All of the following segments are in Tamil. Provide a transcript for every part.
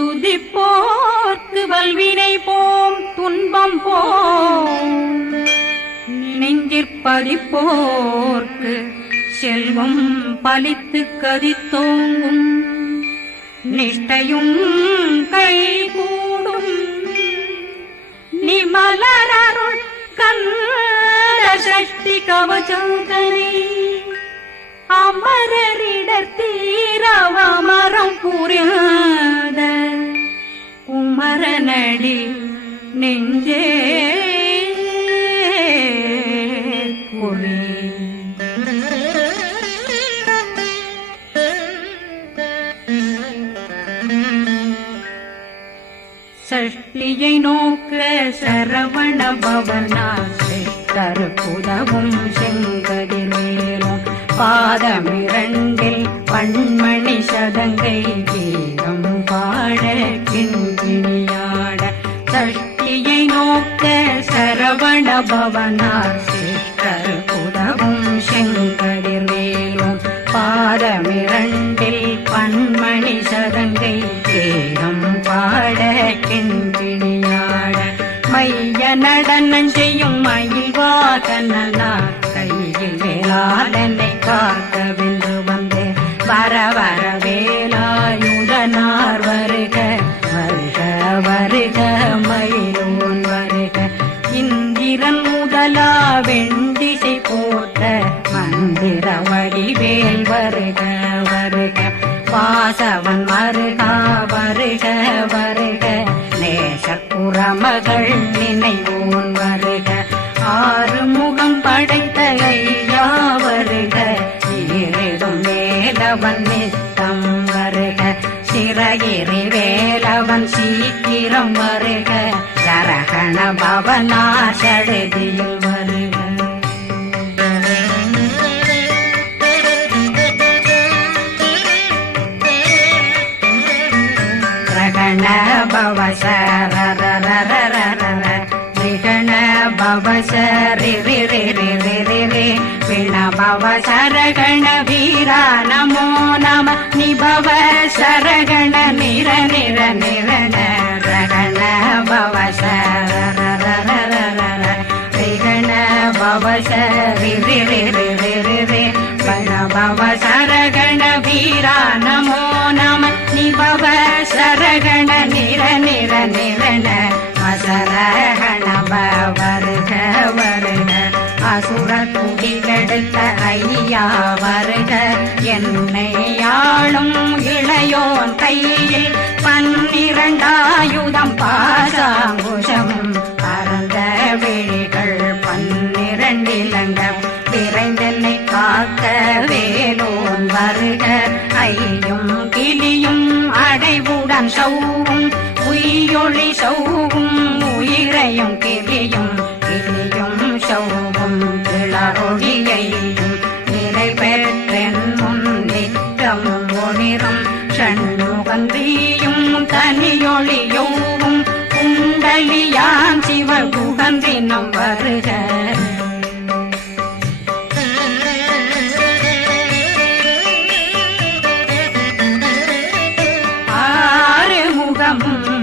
துதிப்போர்க்கு வல்வினை போம் துன்பம் போம் நெஞ்சிற்பதிப்போர்க்கு செல்வம் பலித்து கதித்தோங்கும் நிஷ்டையும் கைகூடும் நிமலரருள் கந்த சக்தி கவசந்தனை அமரரிடர் தீரவமரம் புரியாத குமரனடி நெஞ்சே குழி சஷ்டியை நோக்க சரவண பவனா கருப்புதவும் செங்கதிர்வேலும் பாதமிரண்டில் பண்மணி சதங்கை கீதம் பாட கிண்கிணியாட சஷ்டியை நோக்க சரவண பவனார் கருப்புதவும் செங்கதிர்வேலும் பாதமிரண்டில் பண்மணி சதங்கை கீதம் பாட கிண்கிணியாட மைய நடனம் செய்யும் மயில் வாகனார் கையில் வேளாளனை காக்க வென்று வந்து வர வர வேலாயுதனார் வருக வருக வருக மயிலோன் வருக இந்திரன் முதலா வெண்டிசை போட்ட மந்திர வடிவேல் வருக வருக வாசவன் வருகா வருக வருக நேசக்குறமகள் நினைவோன் வருக ஆறு முகம் படைத்த ஐயா வருக ஈரிடும் வேலவன் நித்தம் வருக சிறகிரி வேலவன் சீக்கிரம் வருக சரகண பவனா சடுதியில் வருக ரகண பவசரரரரரரர விகண பவசரி பிண பவசரகண வீரா நமோ நம நிபவ சரகண நிர நிர நிரண ரகண பவசரரரரரர விகண பவசரி பிண பவசரகண வீரா நமோ நம நிபவ சரகண நிர நிர நிரண அசரகண வருக வருக அசுர குடிகெடுத்த ஐயா வருக என்னை ஆளும் இளையோன் கையில் 12 பாசாங்குஷம் பரந்த விழிகள் 12 இலங்கம் விரைந்தென்னை காக்க வேலோன் வருக ஐயும் கிளியும் அடைவுடன் சௌவும் உயிரொளி சௌவும் உயிரையும் கிளியும் கிளியும் சௌவும் இளரொழியையும் நிலை பெற்றென் முன் நித்தம் ஒளிரும் ஷண்முகந்தியும் தனியொளியோவும் குண்டலியான் சிவகுகந்தினம் வருக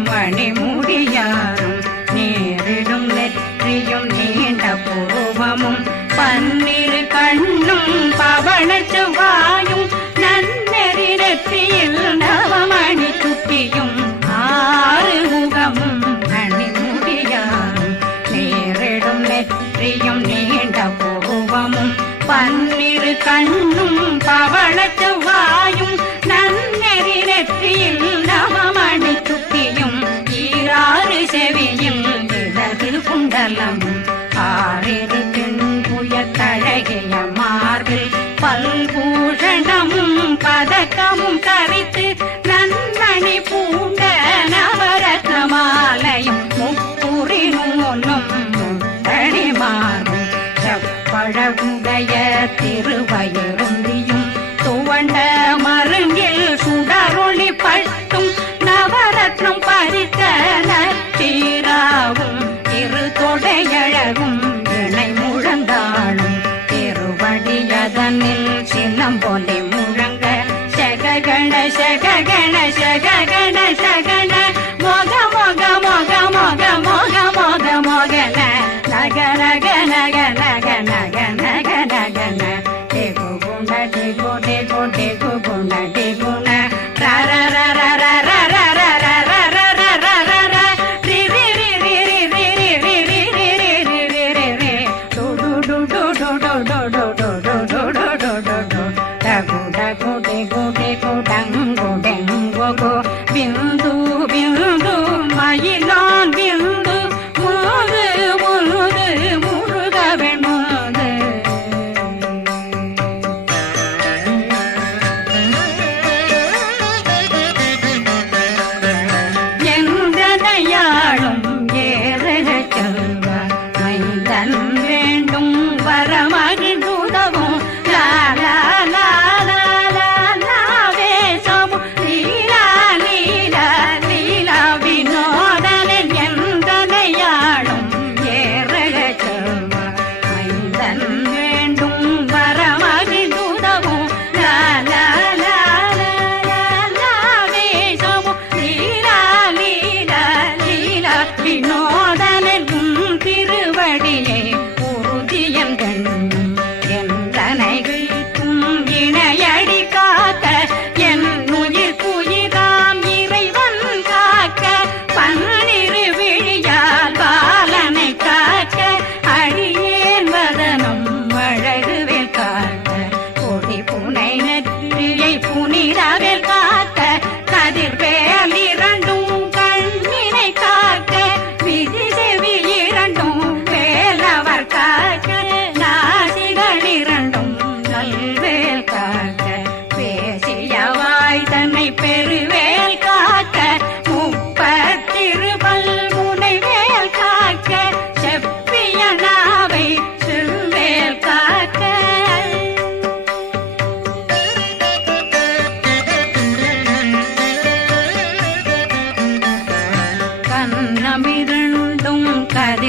மணிமுடியாரும் நேரிடும் நெற்றியும் நீண்ட பூவமும் 12 கண்ணும் பவள செவ்வாயும் நன்னெறி நெற்றியில் நவமணி சுட்டியும் 6 முகமும் மணிமுடியாரும் நேரிடும் நெற்றியும் நீண்ட பூவமும் 12 கண்ணும் பவள செவ்வாயும் நன்னெறி நெற்றியில் நவமணி சுட்டியும் 6 செவியும் இடது குண்டலம் 6 தென்புய தழகிய மார்பில் பல்பூஷணமும் பதக்கமும் தரித்து நன்மணி பூண்ட நவரத்ன மாலையும் முப்புரி நூலும் முத்தணிமாறும் செப்பழகுடைய திருவயருந்தியும்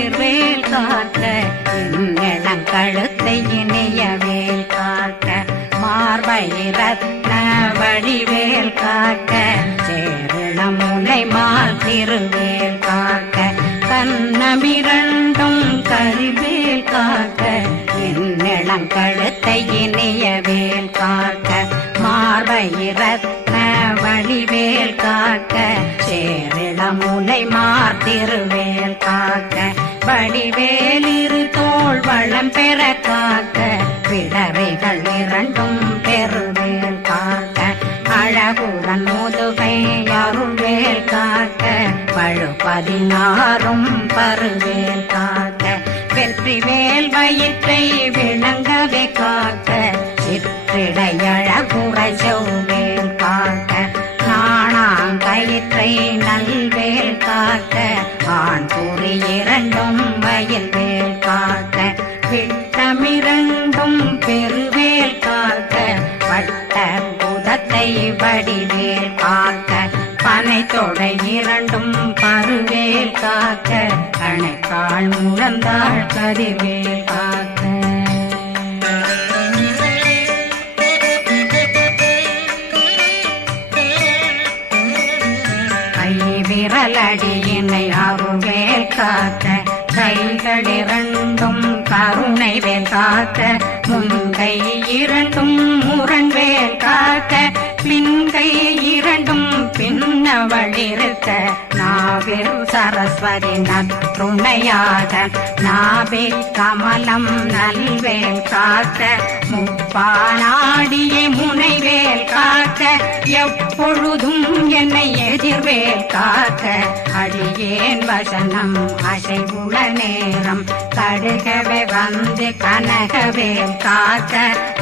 எதிர்வேல் காக்க இளங்கழுத்தை இனியவேல் காக்க மார்பை ரத்ன வடிவேல் காக்க சேரண முனை மால் திருவேல் காக்க கண்ணமிரண்டும் கரிவேல் காக்க இளங்கழுத்தை இனியவேல் காக்க மார்பை ரத்ன வடிவேல் காக்க சேரண முனை மால் திருவேல் காக்க வடிவேல் இரு தோள் வளம் பெற காக்க பிடரைகள் இரண்டும் பெருவேல் காக்க அழகுடன் முதுகை அருள்வேல் காக்க பழு16 பருவேல் காக்க வெற்றிவேல் வயிற்றை விளங்கவே காக்க சிற்றிடையழகுறை செவ்வேல் காக்க நாணாங்கயிற்றை நல்வேல் காக்க ஆண் குறி இரண்டும் வயல்வேல் காக்க விட்டமிரண்டும் பெருவேல் காக்க வட்ட புதத்தை வடிவேல் காக்க பனை தொடை இரண்டும் பருவேல் காக்க கணைக்கால் முழந்தாள் கதிர்வேல் காக்க விரலடியினை அருள்வேல் காக்க கைகள் இரண்டும் கருணை வேல் காக்க முன்கை இரண்டும் முரண்வேல் காக்க பின்கை இரண்டும் பின்னவளிருக்க நாவில் சரஸ்வதி நற்றுணையாக நாபி கமலம் நல்வேல் காக்க முப்பானாடியே முனைவேல் காக்க எப்பொழுதும் என்னை எதிர்வேல் காக்க அடியேன் வசனம் அசைவுள நேரம் கடுகவே வந்து கனகவேல் காக்க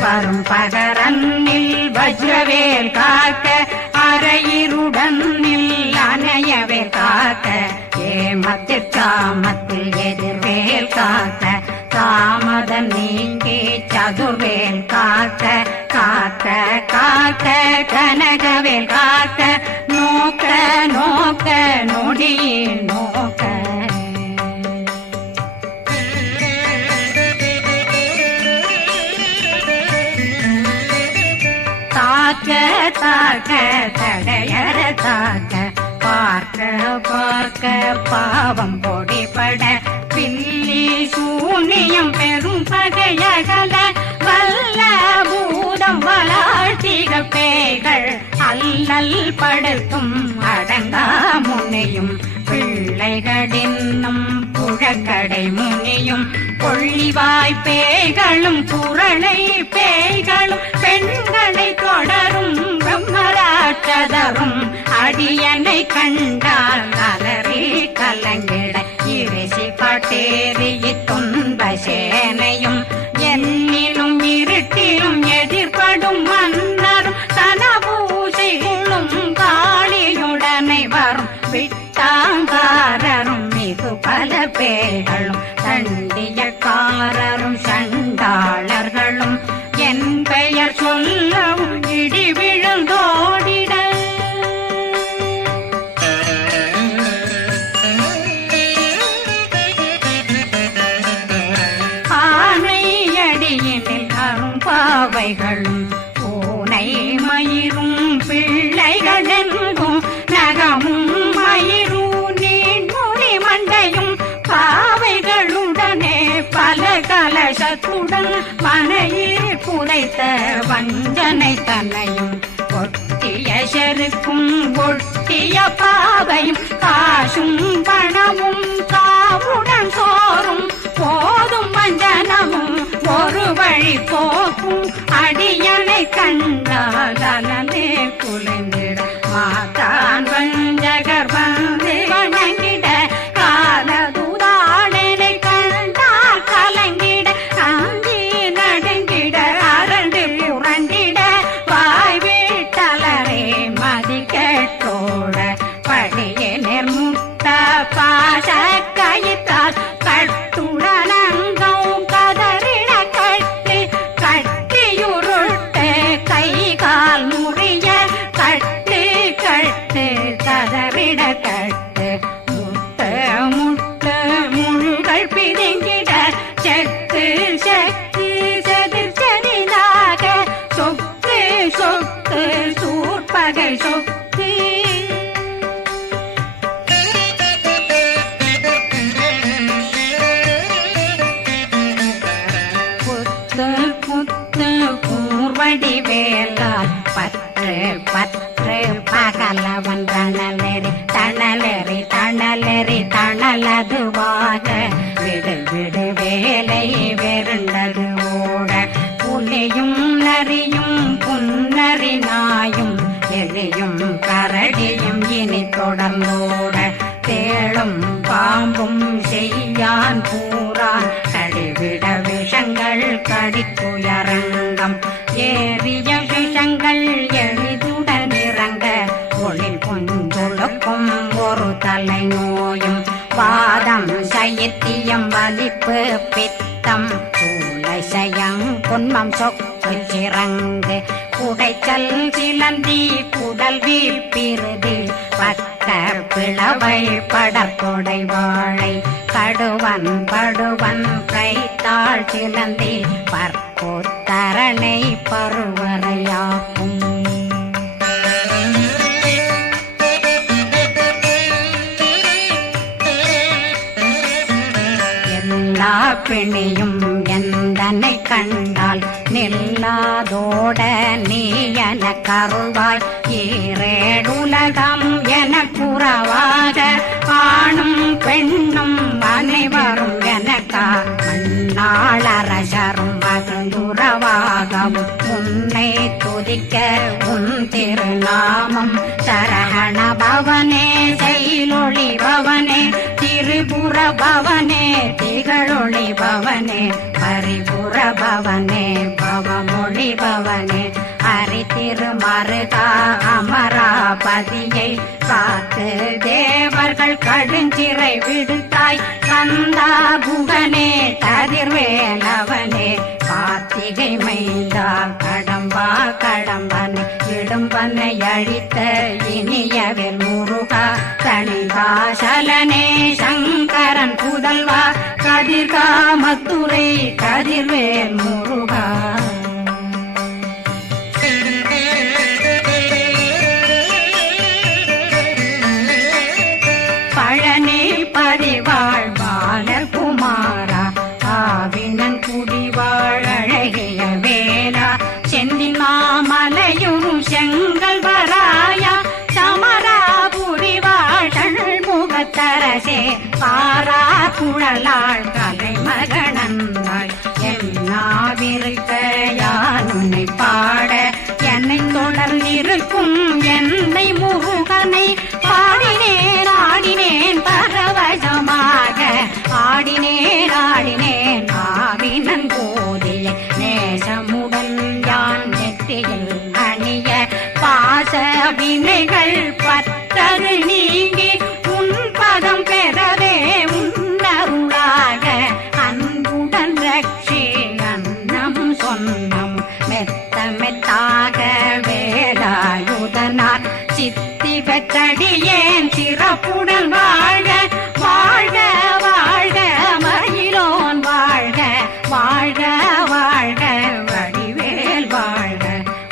வரும் பகரன்னில் வஜ்ரவேல் காக்க அரையிருடன் அணையவேல் காக்க ஏமத்தில் காமத்தில் எதிர்வேல் காக்க தாமத நீங்கி சதுர்வேல் காக்க காக்க காக்க கனகவேல் காக்க நோக்க நோக்க நொடியில் நோக்க தாக்க தாக்க தடையற தாக்க பார்க்க பார்க்க பாவம் பொடிபட பில்லி சூனியம் பெரும் பகையகல வல்ல பூதம் வளாழ்த்திக பேய்கள் அல்லல் படுத்தும் அடங்கா முனையும் பிள்ளைகளின்னும் புழக்கடை முனியும் கொள்ளிவாய் பேய்களும் குரளை பேய்களும் பெண்களை தொடரும் பிரம்மராட்சதரும் அடியனை கண்டால் அலறி கலங்கிட இரிசி காட்டேறி துன்ப சேனையும் என்னிலும் இருட்டிலும் எதிர்படும் மன்னரும் தனபூசைகளும் காளியுடனை வரும் விட்டாங்காரரும் மிகு பல பேர்களும் தண்டியக்காரரும் சண்டாளர்களும் என் பெயர் சொல்லவும் இடி விழுந்தோடிட ஆனையடியினில் அரும்பாவைகளும் பூனை மயிரும் பிள்ளைகளெங்கும் நகமும் மயிரும் நீண்முடி மண்டையும் பாவைகளுடனே பல கலசத்துடன் மனையில் புதைத்த வஞ்சனை தன்னையும் ஒட்டிய செருக்கும் ஒட்டிய பாவையும் காசும் பணமும் காவுடன் சோறும் போதும் வஞ்சனமும் ஒரு வழி போக்கும் அடியனை கண்டால் அலனே குலைந்திட மாதான் வஞ்சகர் வந்து வணங்கிட காலதுதாடனை கண்டால் கலங்கிட அஞ்சி நடுங்கிட அரண்டு புரண்டிட வாய் வீட்டலரே மதி கேட்டோட படியே நிர்முட்ட பாச கயிற்றால் கட்டுடனங்கும் கதறிட கட்டி கட்டியுருட்டு கை கால் முறிய கட்டு கட்டு கதறிட கட்டு முட்ட முட்ட முழுக பற்று பகலவன் தணலெறி தணலெறி தணலெறி தணலதுவாக விடு விடு வேலை வெருண்டது ஓட புலியும் நரியும் புன்னறி நாயும் எலியும் கரடியும் இனி தொடர்ந்தோட தேளும் பாம்பும் செய்யான் பூரான் கடிவிட விஷங்கள் கடிக்குயரங்கம் ஏறிய விஷங்கள் எளிதுடன் இறங்க ஒளில் கொஞ்சொழுக்கும் ஒரு தலை நோயும் வாதம் சைத்தியம் வலிப்பு பித்தம் சூளை சயம் பொன்மம் சொக்கு சிறங்கு குடைச்சல் சிலந்தி குடல் வீப்பிருதி பக்க பிளவை படற்கொடை வாழை கடுவன் படுவன் கைத்தாள் சிலந்தி பற்போத்தரணை பருவரையாக்கும் எல்லா பிணியும் எந்தனை கண்டால் நில்லாதோட நீ என கருள்வாய் ஈரேடுலகம் என குறவாக ஆணும் பெண்ணும் அனைவரும் எனக்கா மண்ணாளரசரும் மகிழ்ந்துறவாகவும் உன்னை துதிக்க உன் திருநாமம் சரகண பவனே செயலொளி பவனே திரிபுர பவனே திகழொளி பவனே பரிபுர பவனே பவமொழி பவனே ஹரி திருமருகா அமராபதியை காத்து தேவர்கள் கடுஞ்சிறை விடுத்தாய் கந்தா குகனே கதிர்வேலவனே கார்த்திகை மைந்தா கடம்பா கடம்பனை இடும்பனை அழித்த இனியவில் முருகா தனிவாசலனே சங்கரன் புதல்வா கதிர்காமத்துறை கதிர்வேல் முருகா பழனி பரிவாழ் பாலர் குமாரா ஆவினன் குடிவாழ் அழகிய வேலா செந்தின் மாமலையும் செங்கல் வராயா சமராபுரிவாழ் முகத்தரசே பாரா குழலாள் கலை மகனந்தாய் என்னாவிருக்க யான் உன்னை பாட என்னை தொடர்ந்திருக்கும் என்னை முருகனை பாடினேன் ஆடினேன் பரவசமாக ஆடினேன் ஆடினேன் ஆவினன் போதிய நேசமுடன் யான் நெற்றியில் அணிய பாச வினைகள் பற்றரு நீங்கி உன் பதம் பெறவே உன்னருளாக அன்புடன் ரட்சி அன்னம் சொன்னம் மெத்த மெத்தாக வேலாயுதனார் சித்தி பெற்றடியேன் சிறப்புடன் வாழ்க வாழ்க வாழ்க மயிலோன் வாழ்க வாழ்க வாழ்க வடிவேல் வாழ்க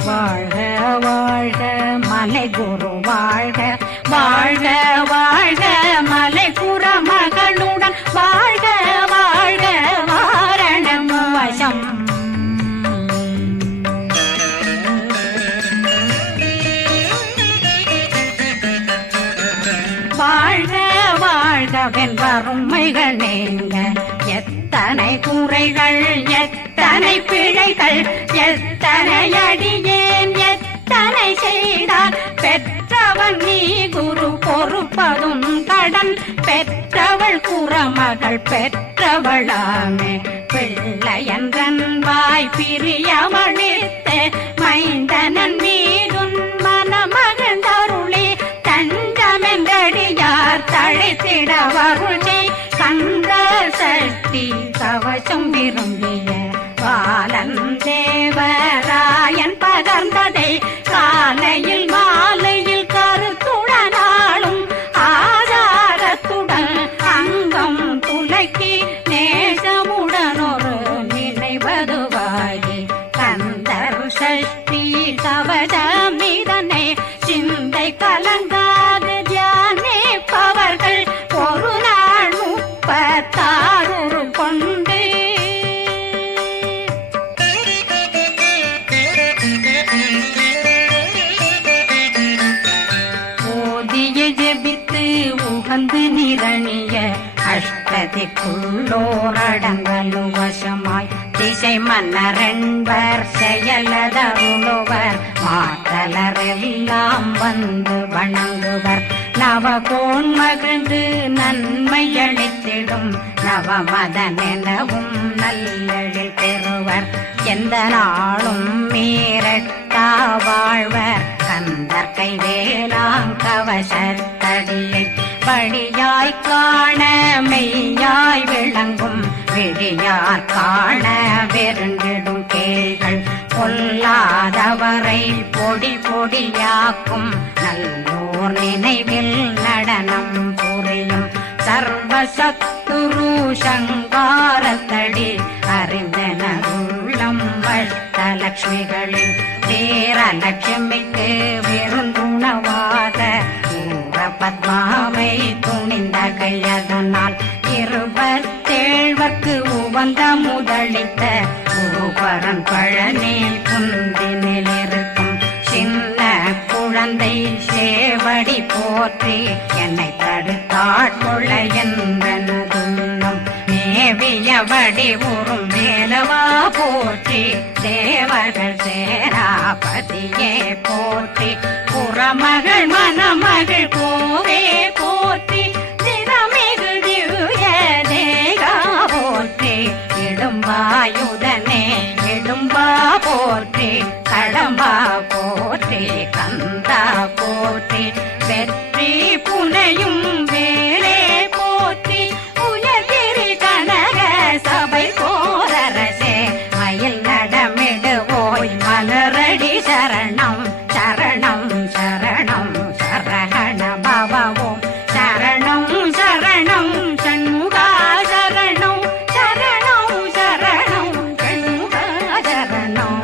வாழ்க வாழ்க மலை குரு வாழ்க வாழ்க வாழ்க மலை குற மகனுடன் வாழ்க வாழ்க வாரணம் வசம் வாழ்க வாழ்கவென் வறுமைகள் நீங்க எத்தனை குறைகள் எத்தனை பிழைகள் எத்தனை அடியேன் எத்தனை செய்தார் பெற்றவன் நீ குரு பொறுப்பதும் கடன் பெற்றவள் குறமகள் பெற்றவளாமே பிள்ளையன்றன் வாய் பிரியமணித்து மைந்தனன் மீதுன் மனமகந்தருளி தஞ்சமென்றடியார் தழைத்திட வருளி கந்த சக்தி கவசம் விரும்பிய பாலன் தேவராயன் பகர்ந்ததை காலையில் மாலையில் கருத்துடனாலும் ஆதாரத்துடன் அங்கம் துலக்கி நேசமுடன் ஒரு நினைவதுவாகி கந்தர் சஷ்டி கவசமிதனை சிந்தை கலங்காது தியானிப்பவர்கள் ஒரு நாள் 36 கொண்டு வந்து நிரணிய அஷ்டதிக்குள்ளோரடங்கலு வசமாய் திசை மன்னரென்பர் செயலதருளுவர் மாற்றலரெல்லாம் வந்து வணங்குவர் நவகோன் மகிழ்ந்து நன்மையளித்திடும் நவமதனெனவும் நல்லெழில் பெறுவர் எந்த நாளும் மீறட்டா வாழ்வர் கந்தர் கைவேலாங்கவசத்தடியை படியாய் காண மெய்யாய் விளங்கும் விழியார் காண வெருண்டிடும் கேள்கள் பொல்லாதவரை பொடி பொடியாக்கும் நல்லோர் நினைவில் நடனம் புரியும் சர்வசத்துரு சங்காரத்தடி அறிந்தனருள்ளம் வஷ்டலட்சுமிகளின் வீரலட்சுமிக்கு விருந்துணவாத ஊர பத்மாவை துணிந்த கையதனால் 27 உவந்த முதலித்த பூபரன் பழனி குந்தினில் இருக்கும் சின்ன குழந்தை சேவடி போற்றி என்னை தடுத்தாட்கொள்ள என்பனதுள்ளம் மேவியபடி உறும் வேலவா போற்றி தேவர்கள் சேராபதியே போற்றி புறமகள் மணமகள் கோவே போற்றி திறமிகு திவ்ய தேகா போற்றி இடும்பாயுதனே இடும்பா போற்றி கடம்பா போற்றி கந்தா போற்றி வெற்றி புனையும் வேலே போற்றி உயர்கிரி கனக சபை போரரசே மயில் நடமிடுவோய் மலரடி சரணம் சரணம் சரணம் சரஹண பவவோம் சரணம் சரணம் சண்முகா சரணம் சரணம் சரணம் சண்முகா சரணம்.